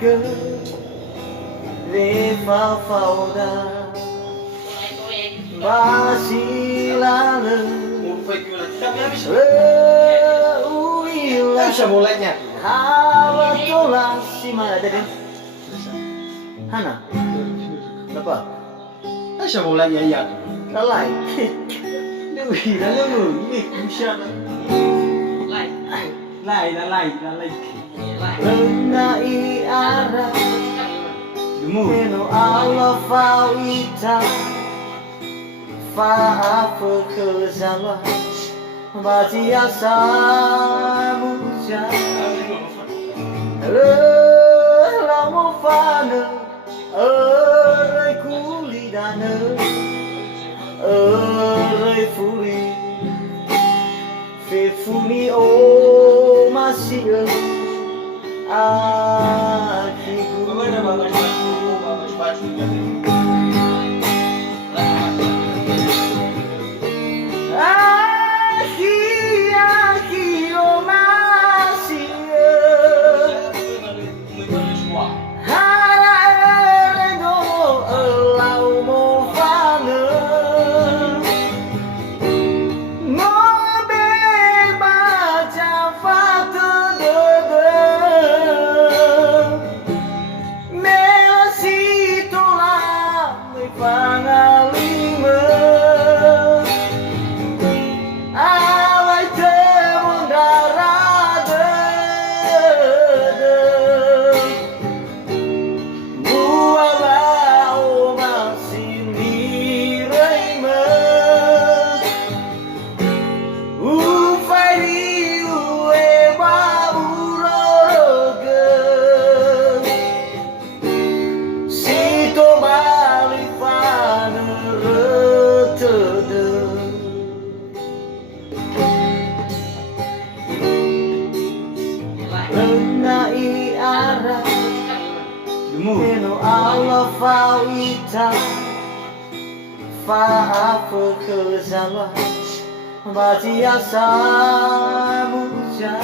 cơ để phao phao đa ba si la lơ ui la Bisa mulainya. hawa tola si mana tadi Hana berapa Bisa mulainya ya. lalai Dewi dah lu ini bisa Lai. Menai arah Meno Allah fawita Fa'a pekezalwa Bati asa muja Lamo fana Erai kulidana Erai furi Fefuni Omasi'ö Akhi Akhi Omasi'ö Hara elego elau mo fana Mobil baca fatu dede Melasi tola me pangalima Awai temundara dede Buala Omasi'ö niraima Ufai ue bauroroge Sito bali fana retede Menai arah Meno Allah fawita Fa'a pekezalwa Bati asa muja